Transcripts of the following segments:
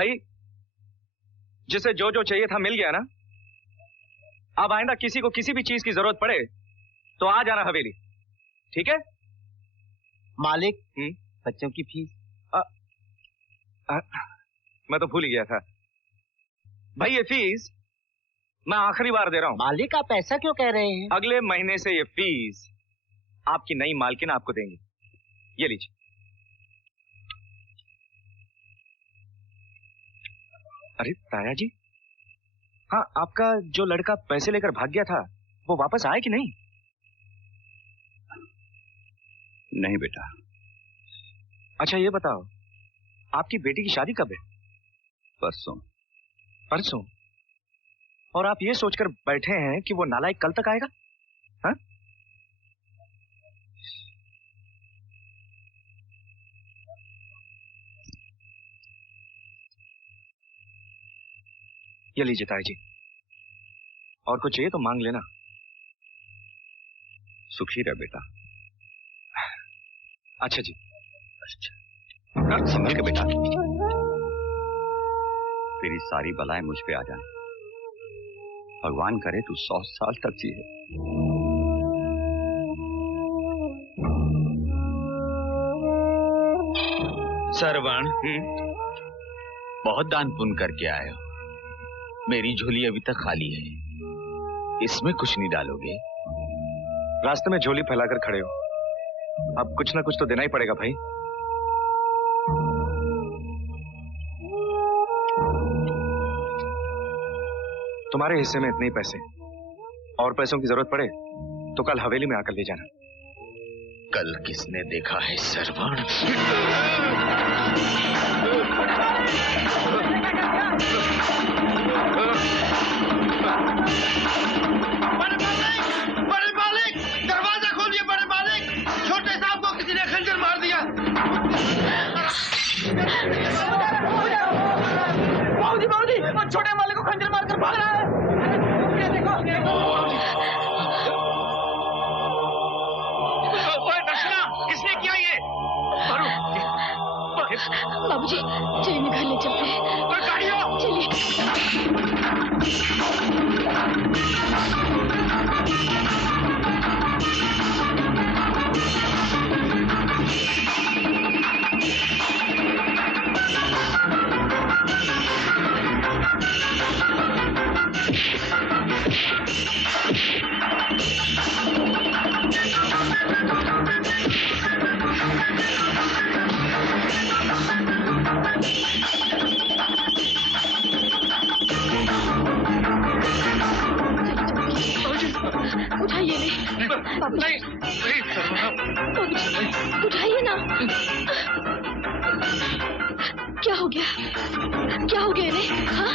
भाई जिसे जो जो चाहिए था मिल गया ना। अब आइंदा किसी को किसी भी चीज की जरूरत पड़े तो आ जाना हवेली, ठीक है? मालिक बच्चों की फीस। मैं तो भूल ही गया था भाई, ये फीस मैं आखिरी बार दे रहा हूं। मालिक आप ऐसा क्यों कह रहे हैं? अगले महीने से ये फीस आपकी नई मालकिन आपको देंगी। ये लीजिए। अरे ताया जी, हाँ आपका जो लड़का पैसे लेकर भाग गया था वो वापस आया कि नहीं? नहीं बेटा। अच्छा ये बताओ, आपकी बेटी की शादी कब है? परसों। परसों? और आप ये सोचकर बैठे हैं कि वो नालायक कल तक आएगा? हाँ? ये लीजिए ताई जी, और कुछ चाहिए तो मांग लेना। सुखी रह बेटा। अच्छा जी। अच्छा संभल के बेटा, तेरी सारी बलाएं मुझ पे आ जाएं। भगवान करे तू 100 साल तक जिए। सरवण, बहुत दान पुण्य करके आए हो। मेरी झोली अभी तक खाली है, इसमें कुछ नहीं डालोगे? रास्ते में झोली फैलाकर खड़े हो, अब कुछ ना कुछ तो देना ही पड़ेगा भाई। तुम्हारे हिस्से में इतने ही पैसे, और पैसों की जरूरत पड़े तो कल हवेली में आकर ले जाना। कल किसने देखा है सरवण? बड़े मालिक, दरवाजा खोलिए बड़े मालिक, छोटे साहब को किसी ने खंजर मार दिया। बाबूजी, वो छोटे मालिक को खंजर मारकर भाग रहा है। किसने किया ये? बाबूजी चलिए घर ले चलते हैं। चलिए। उठाइए उठाइए ना। क्या हो गया? क्या हो गया इन्हें? हाँ?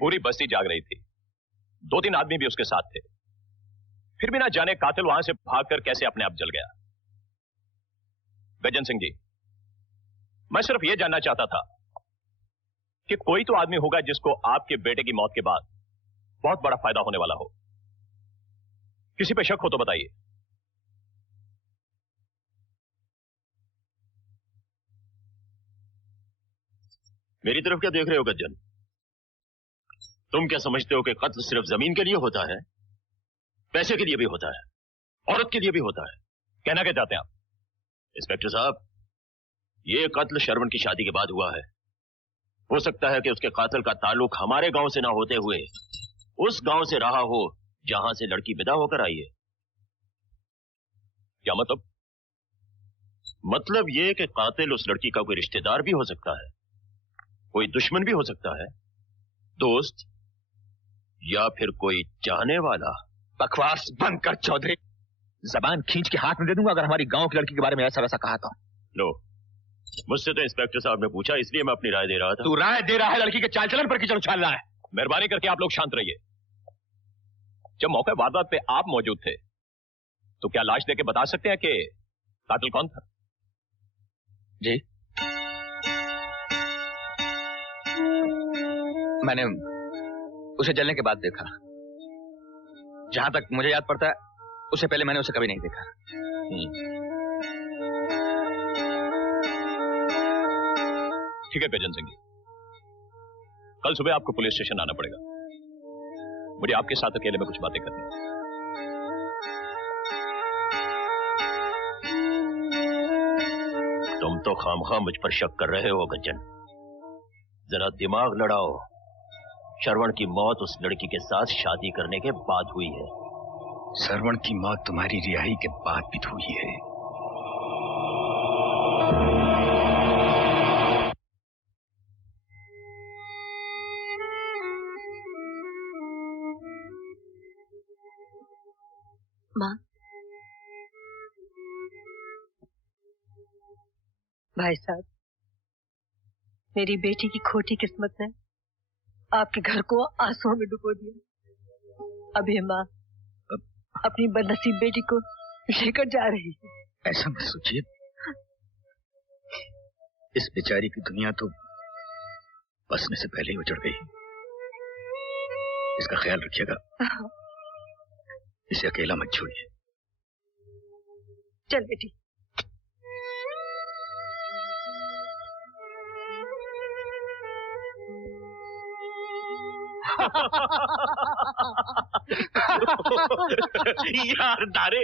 पूरी बस्ती जाग रही थी, 2-3 आदमी भी उसके साथ थे, फिर भी ना जाने कातिल वहां से भागकर कैसे अपने आप जल गया। गजन सिंह जी, मैं सिर्फ यह जानना चाहता था कि कोई तो आदमी होगा जिसको आपके बेटे की मौत के बाद बहुत बड़ा फायदा होने वाला हो। किसी पे शक हो तो बताइए। मेरी तरफ क्या देख रहे हो गज्जन? तुम क्या समझते हो कि कत्ल सिर्फ जमीन के लिए होता है? पैसे के लिए भी होता है, औरत के लिए भी होता है। कहना क्या चाहते हैं आप? इंस्पेक्टर साहब, यह कत्ल शरवण की शादी के बाद हुआ है। हो सकता है कि उसके कातिल का ताल्लुक हमारे गांव से ना होते हुए उस गांव से रहा हो जहां से लड़की विदा होकर आई है। क्या मतलब? मतलब यह कि कातिल उस लड़की का कोई रिश्तेदार भी हो सकता है, कोई दुश्मन भी हो सकता है, दोस्त, या फिर कोई चाहने वाला। बकवास बंद कर चौधरी, जबान खींच के हाथ में दे दूंगा अगर हमारी गांव की लड़की के बारे में ऐसा वैसा कहा तो। लो, मुझसे तो इंस्पेक्टर साहब ने पूछा, इसलिए मैं अपनी राय दे रहा था। तू राय दे रहा है, लड़की के चाल चलन पर कीचड़ उछाल रहा है। मेहरबानी करके आप लोग शांत रहिए। जब मौके वारदात पे आप मौजूद थे तो क्या लाश देके बता सकते हैं कि कातिल कौन था? जी, मैंने उसे जलने के बाद देखा। जहां तक मुझे याद पड़ता है, उससे पहले मैंने उसे कभी नहीं देखा। ठीक है गजन सिंह जी, कल सुबह आपको पुलिस स्टेशन आना पड़ेगा। मुझे आपके साथ अकेले में कुछ बातें करनी है। तुम तो खामखा मुझ पर शक कर रहे हो गज्जन। जरा दिमाग लड़ाओ। श्रवण की मौत उस लड़की के साथ शादी करने के बाद हुई है। श्रवण की मौत तुम्हारी रिहाई के बाद भी हुई है। माँ, भाई साहब, मेरी बेटी की खोटी किस्मत ने आपके घर को आंसुओं में डुबो दिया। अब ये माँ अपनी बदनसीब बेटी को लेकर जा रही है। ऐसा मत सोचिए, इस बेचारी की दुनिया तो बसने से पहले ही उजड़ गई। इसका ख्याल रखिएगा, इसे अकेला मत छोड़िए। चल बेटी। यार दारे,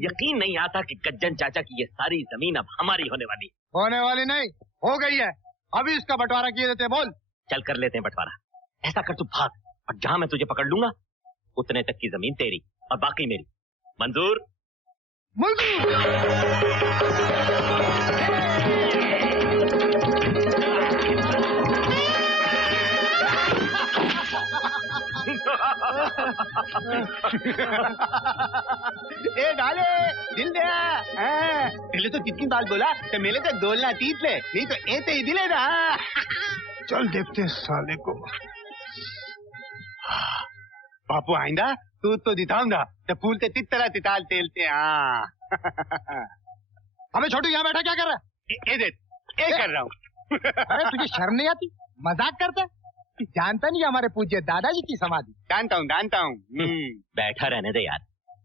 यकीन नहीं आता कि गज्जन चाचा की ये सारी जमीन अब हमारी होने वाली। होने वाली नहीं, हो गई है। अभी इसका बंटवारा किए देते। बोल। चल कर लेते हैं बंटवारा। ऐसा कर, तू भाग, और जहां मैं तुझे पकड़ लूंगा उतने तक की जमीन तेरी और बाकी मेरी। मंजूर? ए डाले दिल दे। पहले तो कितनी बाल बोला तो मेले तो दोलना तीत ले, नहीं तो ऐसे ही दिले ना। चल देखते साले को। बापू आइंदा तू तो दिखाऊंगा तो फूल ते तितरा तिताल तेलते। हाँ। अबे छोटू यहाँ बैठा क्या कर रहा है? ए कर रहा हूँ। अरे तुझे शर्म नहीं आती? मजाक करता? जानता नहीं हमारे पूज्य दादाजी की समाधि? जानता हूँ। बैठा रहने दे यार,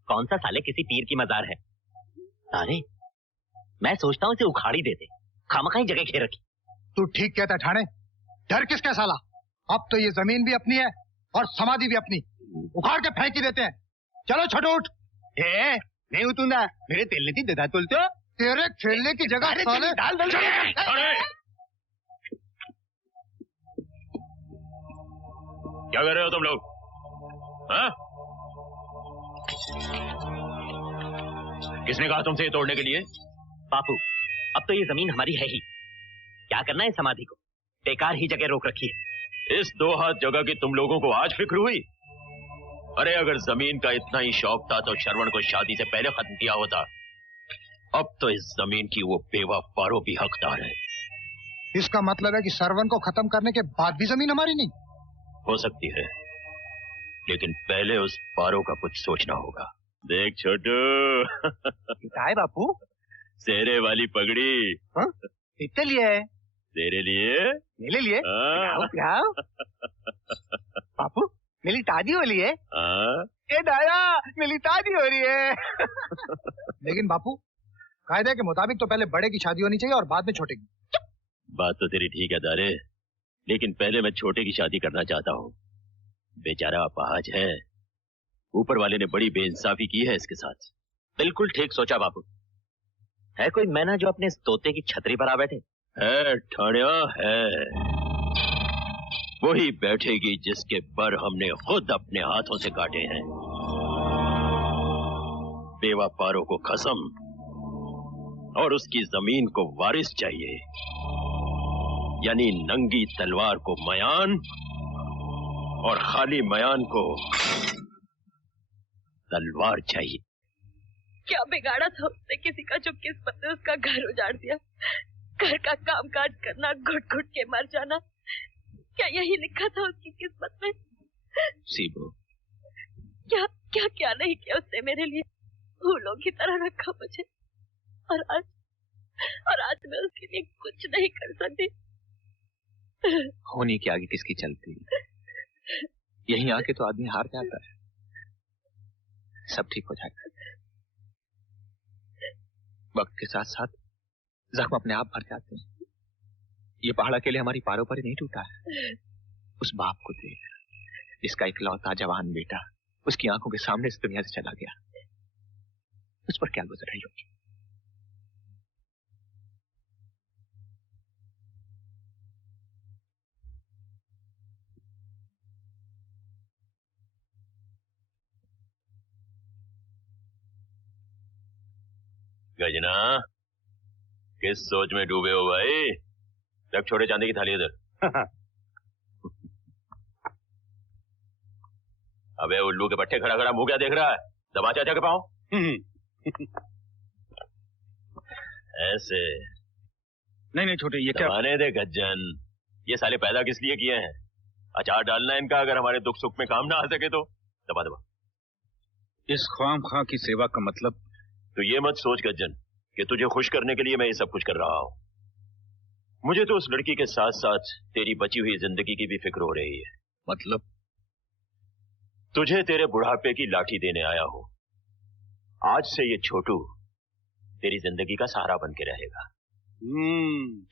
कौन सा साले किसी पीर की मजार है। अरे मैं सोचता हूँ इसे उखाड़ी देते, खामखा ही जगह घेर रखी। तू ठीक कहता ठाणे, डर किसका साला। अब तो ये जमीन भी अपनी है और समाधि भी अपनी, उखाड़ के फेंक ही देते हैं। चलो छोटू उठ। नहीं उतूंगा, मेरे तेल ने दे तुलते हो। तेरे खेलने की जगह साले डाल दल। क्या कर रहे हो तुम लोग? हाँ? किसने कहा तुमसे ये तोड़ने के लिए? बापू, अब तो ये जमीन हमारी है ही, क्या करना है समाधि को? बेकार ही जगह रोक रखी है। इस 2 हाथ जगह की तुम लोगों को आज फिक्र हुई? अरे अगर जमीन का इतना ही शौक था तो श्रवण को शादी से पहले खत्म किया होता। अब तो इस जमीन की वो बेवा पारो भी हकदार है। इसका मतलब है कि श्रवण को खत्म करने के बाद भी जमीन हमारी नहीं हो सकती है, लेकिन पहले उस पारो का कुछ सोचना होगा। देख छोटू। क्या है बापू? सेरे वाली पगड़ी। किसके लिए है? तेरे लिए। मेरे लिए? बापू मेरी शादी हो रही है। ए दादा मेरी शादी हो रही है। लेकिन बापू कायदे के मुताबिक तो पहले बड़े की शादी होनी चाहिए और बाद में छोटे की। बात तो तेरी ठीक है दारे, लेकिन पहले मैं छोटे की शादी करना चाहता हूँ। बेचारा अपाहज है, ऊपर वाले ने बड़ी बेइंसाफी की है इसके साथ। बिल्कुल ठीक सोचा बापू। है कोई मैना जो अपने तोते की छतरी पर आ बैठे? है ठाणिया है, वही बैठेगी जिसके पर हमने खुद अपने हाथों से काटे हैं। बेवा पारो को कसम और उसकी जमीन को वारिस चाहिए, यानी नंगी तलवार को मयान और खाली मयान को तलवार चाहिए। क्या बिगाड़ा था उसने? किसी का जो किस्मत ने उसका घर उजाड़ दिया। घर का काम काज करना, घुट घुट के मर जाना, क्या यही लिखा था उसकी किस्मत में? सीबो, क्या क्या क्या नहीं किया उसने मेरे लिए। फूलों की तरह रखा मुझे, और आज मैं उसके लिए कुछ नहीं कर सकती। होने के आगे किसकी चलती? यहीं आके तो आदमी हार जाता है। सब ठीक हो जाएगा। वक्त के साथ साथ जख्म अपने आप भर जाते हैं। ये पहाड़ अकेले हमारी पारों पर ही नहीं टूटा है। उस बाप को देख, जिसका इकलौता जवान बेटा उसकी आंखों के सामने इस दुनिया से चला गया। उस पर क्या गुजर रही होगी? गजना, किस सोच में डूबे हो भाई? रख छोटे चांदी की थाली इधर। अबे उल्लू के पट्टे खड़ा खड़ा मुंह क्या देख रहा है? दबा चाचा के पाँव। ऐसे नहीं छोटे, ये क्या? दबाने दे गज्जन, ये साले पैदा किस लिए किए हैं? अचार डालना है इनका, अगर हमारे दुख सुख में काम ना आ सके तो। दबा दबा। इस ख्वाम की सेवा का मतलब? तो ये मत सोच गज्जन कि तुझे खुश करने के लिए मैं ये सब कुछ कर रहा हूं। मुझे तो उस लड़की के साथ साथ तेरी बची हुई जिंदगी की भी फिक्र हो रही है। मतलब? तुझे तेरे बुढ़ापे की लाठी देने आया हूं। आज से ये छोटू तेरी जिंदगी का सहारा बन के रहेगा।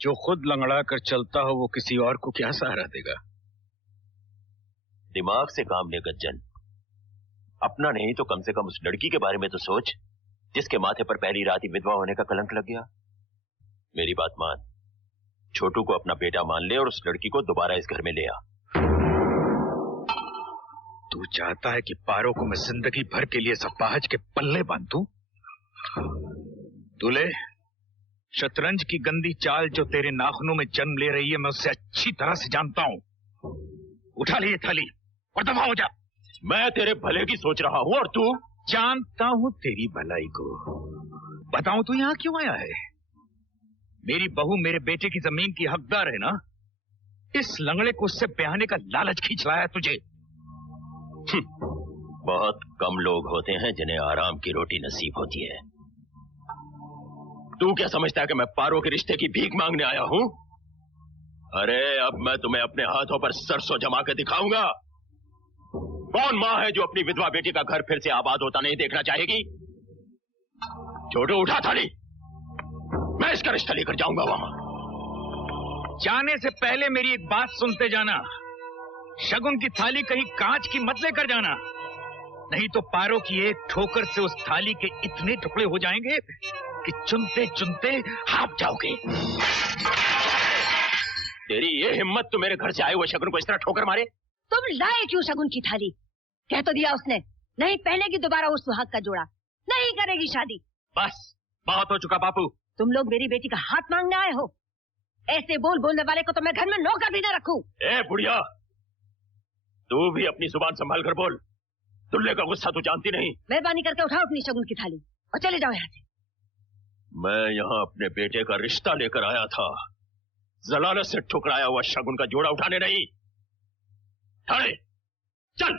जो खुद लंगड़ा कर चलता हो वो किसी और को क्या सहारा देगा? दिमाग से काम ले गज्जन, अपना नहीं तो कम से कम उस लड़की के बारे में तो सोच जिसके माथे पर पहली रात ही विधवा होने का कलंक लग गया। मेरी बात मान, छोटू को अपना बेटा मान ले और उस लड़की को दोबारा इस घर में ले आ। तू चाहता है कि पारो को मैं जिंदगी भर के लिए सपाहज के पल्ले बांध दूं? दूल्हे, शतरंज की गंदी चाल जो तेरे नाखूनों में जन्म ले रही है मैं उससे अच्छी तरह से जानता हूं। उठा ले ये थाली और दफा हो जा। मैं तेरे भले की सोच रहा हूं और तू? जानता हूं तेरी भलाई को। बताऊं तू यहां क्यों आया है? मेरी बहू मेरे बेटे की जमीन की हकदार है ना? इस लंगड़े को उससे ब्याहने का लालच खींच लाया तुझे। बहुत कम लोग होते हैं जिन्हें आराम की रोटी नसीब होती है। तू क्या समझता है कि मैं पारो के रिश्ते की भीख मांगने आया हूं? अरे अब मैं तुम्हें अपने हाथों पर सरसों जमा के दिखाऊंगा। कौन मां है जो अपनी विधवा बेटी का घर फिर से आबाद होता नहीं देखना चाहेगी? छोटू उठा थाली, मैं इसका रिश्ता लेकर जाऊंगा वहां। जाने से पहले मेरी एक बात सुनते जाना। शगुन की थाली कहीं कांच की मत लेकर जाना, नहीं तो पारो की एक ठोकर से उस थाली के इतने टुकड़े हो जाएंगे कि चुनते चुनते हाफ जाओगे। तेरी ये हिम्मत तो मेरे घर से आए हुए शगुन को इस तरह ठोकर मारे? तुम लाए क्यों शगुन की थाली? कह तो दिया उसने, नहीं पहनेगी दोबारा उस सुहाग का जोड़ा, नहीं करेगी शादी। बस बहुत हो चुका बापू। तुम लोग मेरी बेटी का हाथ मांगने आए हो? ऐसे बोलने वाले को तो मैं घर में नौकर भी न रखूं। ए बुढ़िया, तू भी अपनी जुबान संभाल कर बोल। दुल्ले का गुस्सा तू जानती नहीं। मेहरबानी करके उठाओ अपनी शगुन की थाली और चले जाओ यहाँ से। मैं यहाँ अपने बेटे का रिश्ता लेकर आया था, जलालत से ठुकराया हुआ शगुन का जोड़ा उठाने नहीं। ठाणे चल।